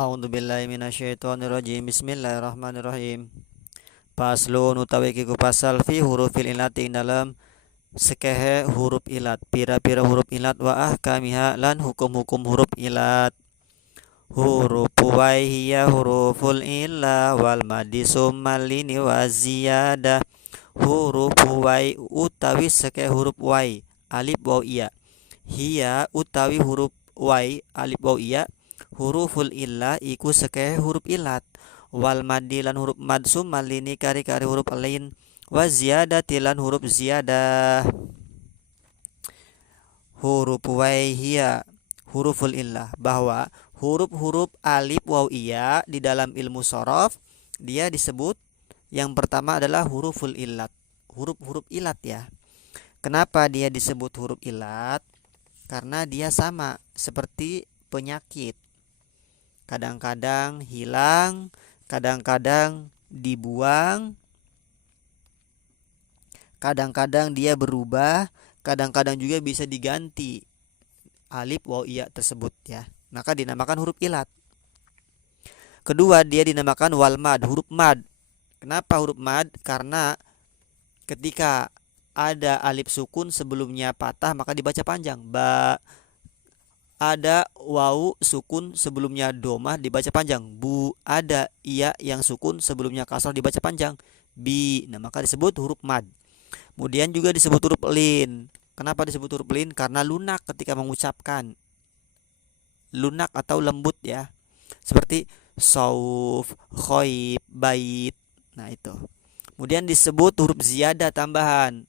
A'udzubillahi minasyaitonirrajim. Bismillahirrahmanirrahim. Paslun utawi kiku pasal fi hurufil ilati ing dalam sekehe huruf ilat, pira-pira huruf ilat wa ahkamiha lan hukum-hukum huruf ilat. Huruf wai hiya huruful illa wal madi summal lini wa ziyadah. Huruf wai utawi sekehe huruf wai, alif waw iya. Hiya utawi huruf wai, alif waw iya. Huruful illa iku sekehe huruf ilat. Wal madi lan huruf mad summal lini kari-kari huruf lain. Wa ziyadati lan huruf ziyadah. Huruf wai hiya huruful illah, bahwa huruf-huruf alif waw iya di dalam ilmu shorof dia disebut yang pertama adalah huruful illat, huruf-huruf ilat ya. Kenapa dia disebut huruf ilat? Karena dia sama seperti penyakit, kadang-kadang hilang, kadang-kadang dibuang, kadang-kadang dia berubah, kadang-kadang juga bisa diganti alif waw iya tersebut ya. Maka dinamakan huruf ilat. Kedua, dia dinamakan wal mad, huruf mad. Kenapa huruf mad? Karena ketika ada alif sukun sebelumnya patah maka dibaca panjang. Ba, ada wawu sukun sebelumnya domah dibaca panjang. Bu, ada iya yang sukun sebelumnya kasrah dibaca panjang. Bi, nah maka disebut huruf mad. Kemudian juga disebut huruf lin. Kenapa disebut huruf lin? Karena lunak ketika mengucapkan. Lunak atau lembut ya. Seperti sauf, khoib, bait. Nah itu. Kemudian disebut huruf ziyadah tambahan.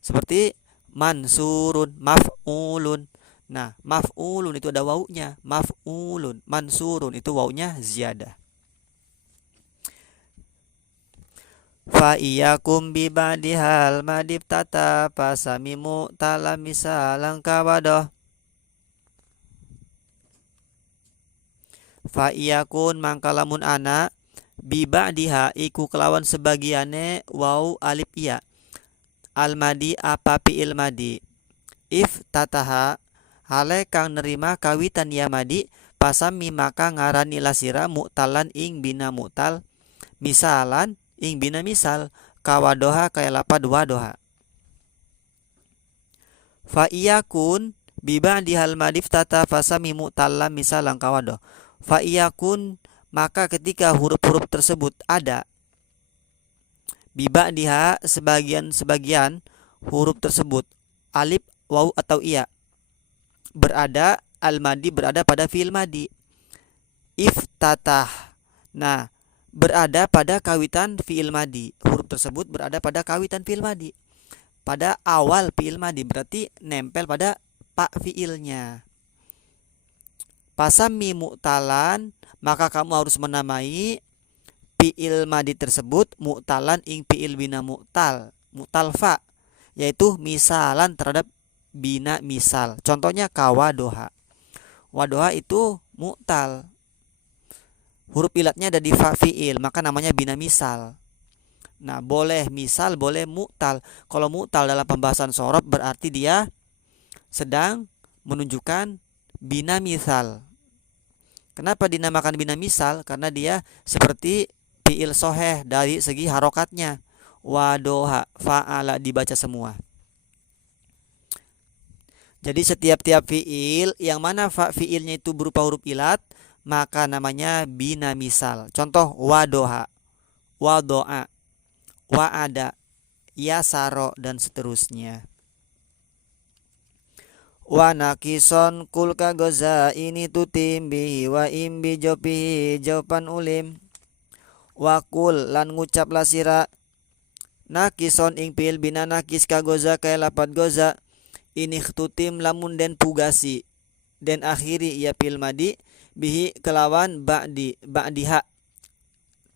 Seperti mansurun, maf'ulun. Nah, maf'ulun itu ada wawunya, maf'ulun. Mansurun itu wawunya ziyadah. Fa iyakum bi ba'dihal madib tata pasamimu tala misalang kawadoh. Fa iyakun mangkalamun ana bi ba'diha iku kelawan sebagiane waw alif iya. Al madi apa fi'il madi. If tataha hale kang nerima kawitan ya madi pasami maka ngarani lasira mu'talan ing bina mu'tal, misalan ing bina misal, kawadoha kaya lapad wadoha. Fa iyakun biba dihal madif tata fasami mu'talan misalan kawadoh. Fa iyakun maka ketika huruf-huruf tersebut ada biba diha sebagian huruf tersebut alif waw atau iya berada, al-madi berada pada fi'il madi. Iftatah, nah berada pada kawitan fi'il madi. Huruf tersebut berada pada kawitan fi'il madi, pada awal fi'il madi, berarti nempel pada pak fi'ilnya. Pasami mu'talan, maka kamu harus menamai fi'il madi tersebut mu'talan ing fi'il bina mu'tal, mu'tal fa, yaitu misalan terhadap bina misal. Contohnya kawadoha. Wadoha itu mu'tal, huruf ilatnya ada di fa fi'il, maka namanya bina misal. Nah, boleh misal, boleh mu'tal. Kalau mu'tal dalam pembahasan shorof berarti dia sedang menunjukkan bina misal. Kenapa dinamakan bina misal? Karena dia seperti fi'il soheh dari segi harokatnya. Wadoha, fa'ala dibaca semua. Jadi setiap fi'il yang mana fa fi'ilnya itu berupa huruf ilat maka namanya bina misal. Contoh wadoha, wadoa, wa'ada, yasaro dan seterusnya. Wa nakison kulka goza ini tutim bihi wa imbi jopihi jawaban ulim. Wakul lan ngucap lasira nakison ing pil bina nakis ka goza kaya lapat goza. Ini tutim lamun den pugasi den akhiri ya pil madi bihi kelawan ba'diha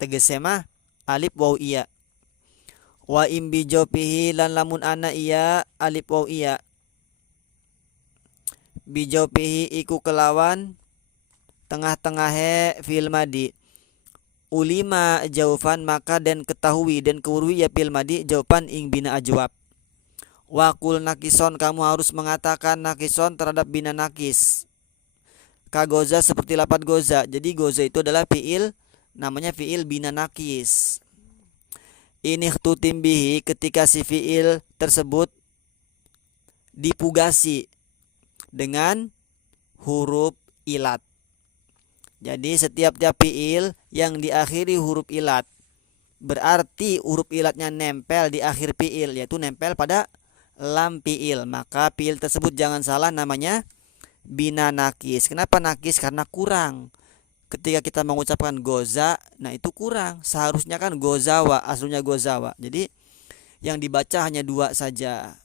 tegese mah alif waw iya. Wa imbi jopihi lan lamun ana iya alif waw iya. Bijopihi iku kelawan tengah-tengahe fil madi. Ulima jawaban maka den ketahui den kewurui ya fil madi jawaban ing bina ajwab. Wakul nakison kamu harus mengatakan nakison terhadap bina nakis. Kagoza seperti lapat goza. Jadi goza itu adalah fiil, namanya fiil bina nakis. Ini ikhtutim bihi ketika si fiil tersebut dipugasi dengan huruf ilat. Jadi setiap fiil yang diakhiri huruf ilat berarti huruf ilatnya nempel di akhir fiil, yaitu nempel pada lam fiil, maka fiil tersebut jangan salah namanya bina nakis. Kenapa nakis? Karena kurang. Ketika kita mengucapkan goza, nah itu kurang. Seharusnya kan gozawa, aslinya gozawa. Jadi yang dibaca hanya dua saja,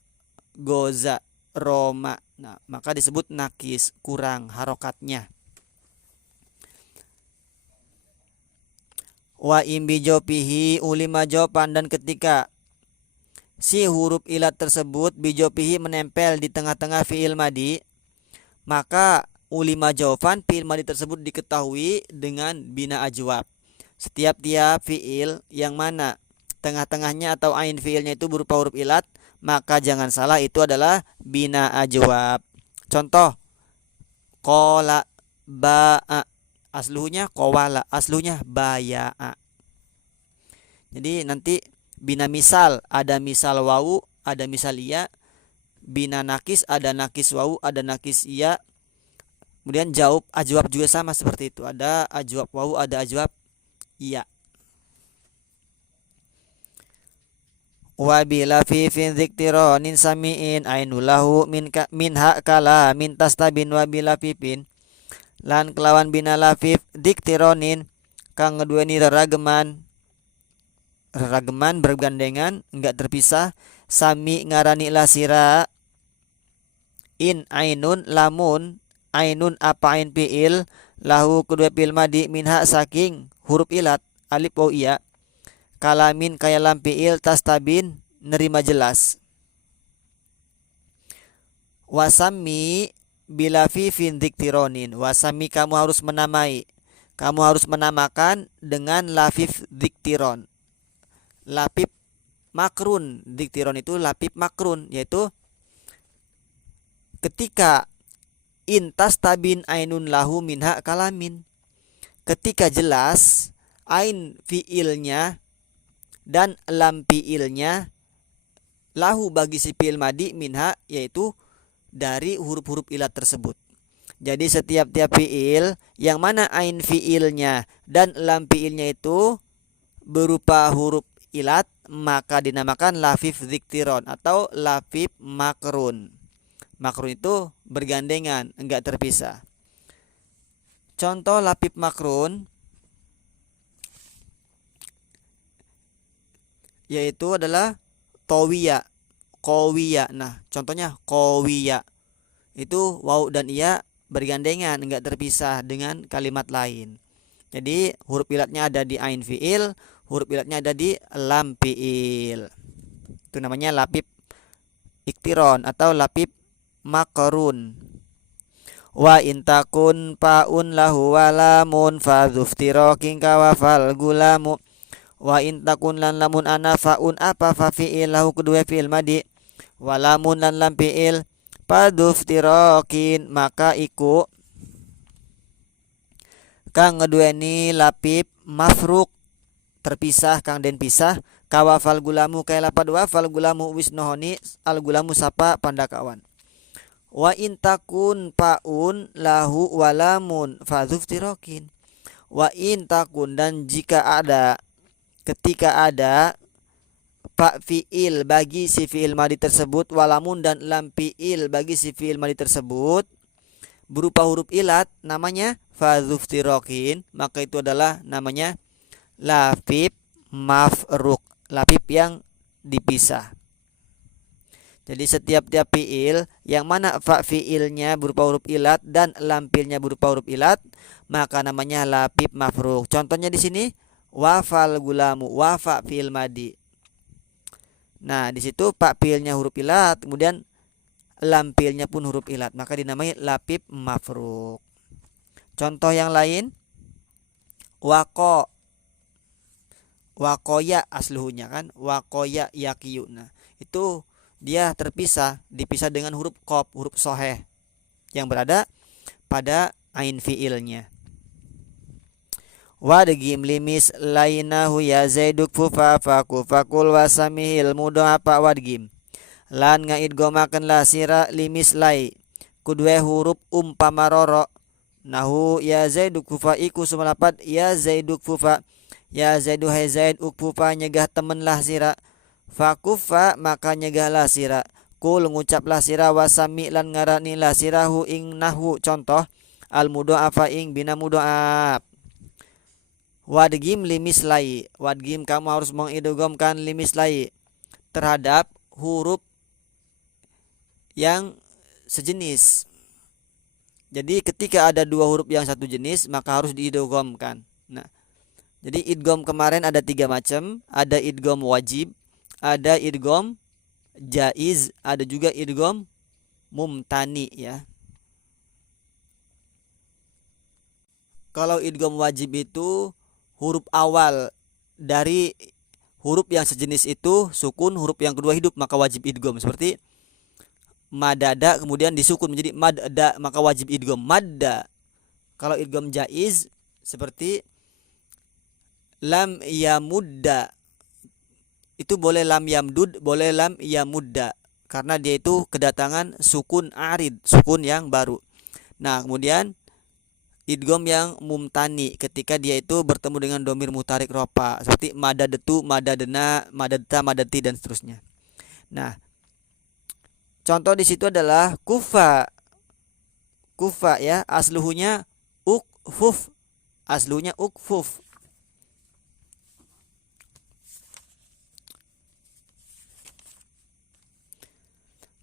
goza, roma. Nah, maka disebut nakis, kurang harokatnya. Wa imbi jopihi ulima jawaban, dan ketika si huruf ilat tersebut bijopihi menempel di tengah-tengah fiil madi, maka ulima jawaban fiil madi tersebut diketahui dengan bina ajwab. Setiap-tiap fiil yang mana tengah-tengahnya atau ain fiilnya itu berupa huruf ilat, maka jangan salah itu adalah bina ajwab. Contoh, kola ba'a, aslunya kowala, aslunya baya'a. Jadi nanti bina misal, ada misal wawu, ada misal iya. Bina nakis, ada nakis wawu, ada nakis iya. Kemudian jawab ajwab juga sama seperti itu, ada ajwab wawu, ada ajwab iya. Wa bila fi dziktironin samiin ainulahu min hak kala min tastabin wa bila pipin lan kelawan bina lafif diktironin kang ngedueni rerageman bergandengan enggak terpisah, sami ngarani lasira in ainun lamun ainun apa ain fiil lahu kedua fiil madi minha saking huruf ilat alif waw iya kalamin kaya lam fiil tastabin nerima jelas. Wasami bila fi dziktironin, wasami kamu harus menamai, kamu harus menamakan dengan lafif dziktiron. Lapip makrun, dziktiron itu lapip makrun, yaitu ketika intas tabin ainun lahu minha kalamin, ketika jelas ain fiilnya dan lam fiilnya lahu bagi si fiil madi minha, yaitu dari huruf-huruf ilat tersebut. Jadi setiap-tiap fiil yang mana ain fiilnya dan lam fiilnya itu berupa huruf ilat, maka dinamakan lafif dziktiron atau lafif makrun. Makrun itu bergandengan, enggak terpisah. Contoh lafif makrun yaitu adalah towiya, kowiya. Nah, contohnya kowiya itu waw dan iya bergandengan, enggak terpisah dengan kalimat lain. Jadi huruf ilatnya ada di ain fiil, huruf ilatnya ada di lam fiil. Itu namanya lapip iktiron atau lapip makrun. Wa intakun paun lahu walamun fadzuftirakin kawafal gulamu. Wa intakun lan lamun ana faun apa fa fiil lahu kedua fiil madi walamun lan lam fiil fadzuftirakin maka iku kang ngedueni lapip mafruk terpisah kang den pisah kawafal gulamu kaya lapad wafal gulamu wisnohoni al gulamu sapa pandakawan. Wa intakun paun lahu walamun fadzuftirakin, wa intakun dan jika ada, ketika ada pak fiil bagi si fiil madi tersebut walamun dan lam fiil bagi si fiil madi tersebut berupa huruf ilat, namanya fadzuftirakin, maka itu adalah namanya lafif mafruk, lafif yang dipisah. Jadi setiap-tiap fiil yang mana fa fiilnya berupa huruf ilat dan lam fiilnya berupa huruf ilat, maka namanya lafif mafruk. Contohnya di sini wafal gulamu, wafa fiil madi. Nah, di situ fa fiilnya huruf ilat, kemudian lam fiilnya pun huruf ilat, maka dinamai lafif mafruk. Contoh yang lain, wako, wakoya asluhnya kan, wakoya yakiyu. Nah, itu dia terpisah, dipisah dengan huruf qaf, huruf soheh yang berada pada ain fiilnya. Wadgim limis lainahu ya zaiduk fufa fakul wasamihil mudha'afa wadgim lan ngaidgomakenlah sira limis lai kudue huruf umpama roro nahu ya zaiduk fufa iku sumalapat ya zaiduk fufa ya zaidu hai zaid ukfufa nyegah temenlah sira fakufa maka nyegahlah sira kul ngucaplah sira wasami lan ngaranilah sirahu ing nahu contoh al mudha'afa ing bina mudha'af. Wadgim limislai, wadgim kamu harus mengidghamkan limislai terhadap huruf yang sejenis. Jadi ketika ada dua huruf yang satu jenis maka harus diidghamkan. Nah, jadi idgham kemarin ada 3 macam, ada idgham wajib, ada idgham jaiz, ada juga idgham mumtani ya. Kalau idgham wajib itu huruf awal dari huruf yang sejenis itu sukun, huruf yang kedua hidup maka wajib idgham, seperti madada kemudian disukun menjadi madda maka wajib idgham madda. Kalau idgham jaiz seperti lam yamudda itu boleh lam yamdud, boleh lam yamudda karena dia itu kedatangan sukun arid, sukun yang baru. Nah, kemudian idgham yang mumtani ketika dia itu bertemu dengan domir mutarik rofa seperti madadatu, madadena, madadta, madati dan seterusnya. Nah, contoh di situ adalah kufa. Kufa ya, asluhunya ukfuf. Aslunya ukfuf.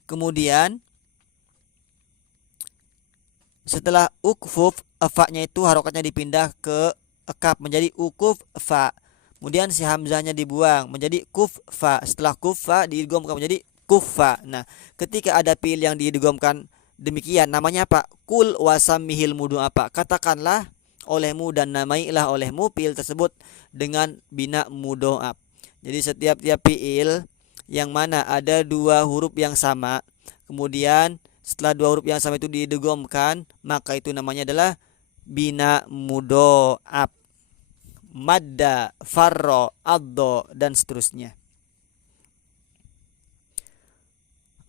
Kemudian setelah ukfuf, fa-nya itu harokatnya dipindah ke kaf menjadi ukuf fa. Kemudian si hamzahnya dibuang menjadi kuf fa. Setelah kuf fa diidghamkan menjadi kufa. Nah, ketika ada fiil yang diidghamkan demikian namanya apa? Kul wasamihil mudha'afa. Katakanlah olehmu dan namailah olehmu fiil tersebut dengan bina mudha'af. Jadi setiap fiil yang mana ada dua huruf yang sama, kemudian setelah dua huruf yang sama itu diidghamkan, maka itu namanya adalah bina mudha'af. Madda, farra, addo dan seterusnya.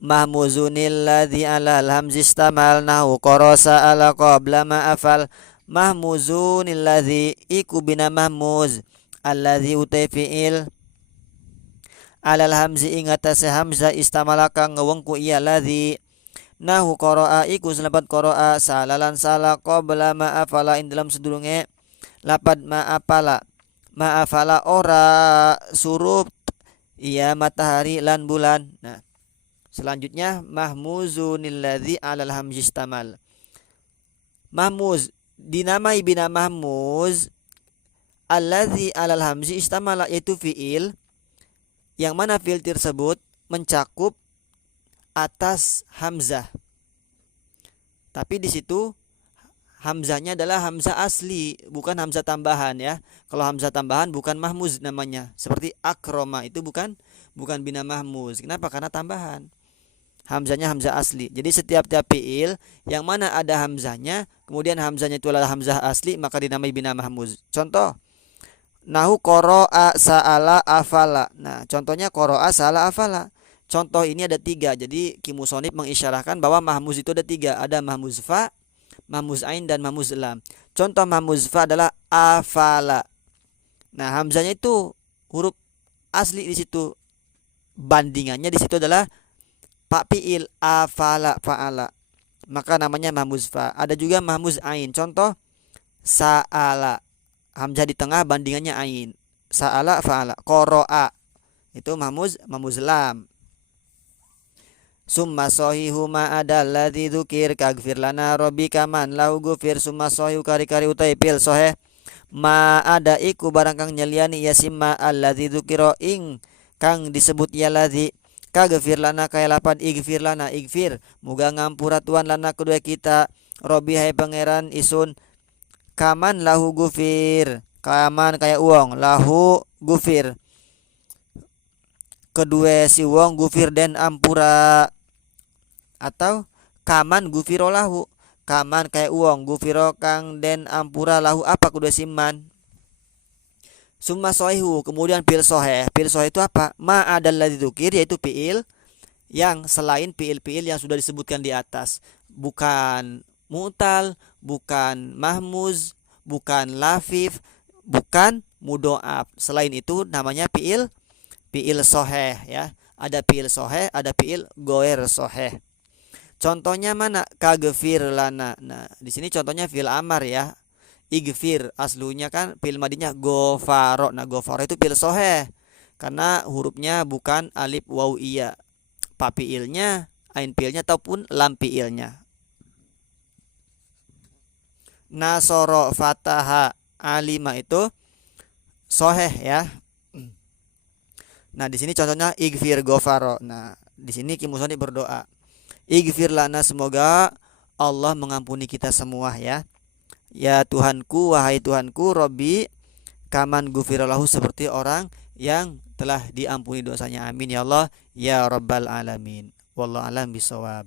Mahmuzunil ladzi alal hamzi istamal nahu qarasa ala qabla ma afal. Mahmuzunil ladzi iku bina mahmuz alladzi utai fiil alal hamzi ing atase hamzah istamalaka ngewengku iya ladzi nahu qara'a iku selapat qara'a salalan salah qabla ma'afala ing dalam sedurunge lapad ma'afala. Ma'afala ora surup iya matahari lan bulan. Nah, selanjutnya mahmuzunil ladzi alal hamzi istamal. Mahmuz dinamai bina mahmuz alladzi alal hamzi istamala, yaitu fiil yang mana fiil tersebut mencakup atas hamzah. Tapi di situ hamzahnya adalah hamzah asli, bukan hamzah tambahan ya. Kalau hamzah tambahan bukan mahmuz namanya. Seperti akroma itu bukan bina mahmuz. Kenapa? Karena tambahan. Hamzahnya hamzah asli. Jadi setiap fiil yang mana ada hamzahnya, kemudian hamzahnya itu adalah hamzah asli, maka dinamai bina mahmuz. Contoh, nahu qara'a sa'ala afala. Nah, contohnya qara'a sa'ala afala. Contoh ini ada 3. Jadi Kimusonib mengisyarahkan bahwa mahmuz itu ada 3. Ada mahmuz fa, mahmuz ain dan mahmuz lam. Contoh mahmuz fa adalah afala. Nah, hamzahnya itu huruf asli di situ. Bandingannya di situ adalah pak fiil afala fa'ala. Maka namanya mahmuz fa. Ada juga mahmuz ain. Contoh sa'ala. Hamzah di tengah bandingannya ain. Sa'ala fa'ala. Qara'a itu mahmuz lam. Summa sahihu ma adalladzi dzukir kagfir lana rabbika man lahu gufir. Summa sahihu kari-kari utai pil sahih ma ada iku barang kang nyeliani ya simma alladzi dzukira ing kang disebut ya ladzi kagfir lana kaya lapan igfir lana igfir muga ngampura Tuhan lana kedua kita Robbi hai pangeran isun kaman lahu gufir kaman kaya uang lahu gufir kedua si wong gufir den ampura, atau kaman gufirolahu kaman kayak uang gufiro kang den ampura lahu apa kudu siman. Summa sohihu kemudian fi'il soheh. Fi'il soheh itu apa? Ma adalah dzukir yaitu fi'il yang selain fi'il-fi'il yang sudah disebutkan di atas. Bukan mu'tal, bukan mahmuz, bukan lafif, bukan mudoaf. Selain itu namanya fi'il soheh ya. Ada fi'il soheh, ada fi'il goer soheh. Contohnya mana? Kagfir lana. Nah, di sini contohnya fi'il amar ya. Igfir aslunya kan fi'il madinya gofaro. Nah, gofaro itu fi'il soheh karena hurufnya bukan alif waw iya. Pa fi'ilnya, ain fi'ilnya ataupun lam fi'ilnya. Nasoro fataha alima itu soheh ya. Nah, di sini contohnya igfir gofaro. Nah, di sini Kimusoni berdoa. Igfir lana semoga Allah mengampuni kita semua ya. Ya Tuhanku, wahai Tuhanku, Robbi kaman gufiralahu seperti orang yang telah diampuni dosanya. Amin ya Allah ya Rabbal alamin. Wallahu alam bisawab.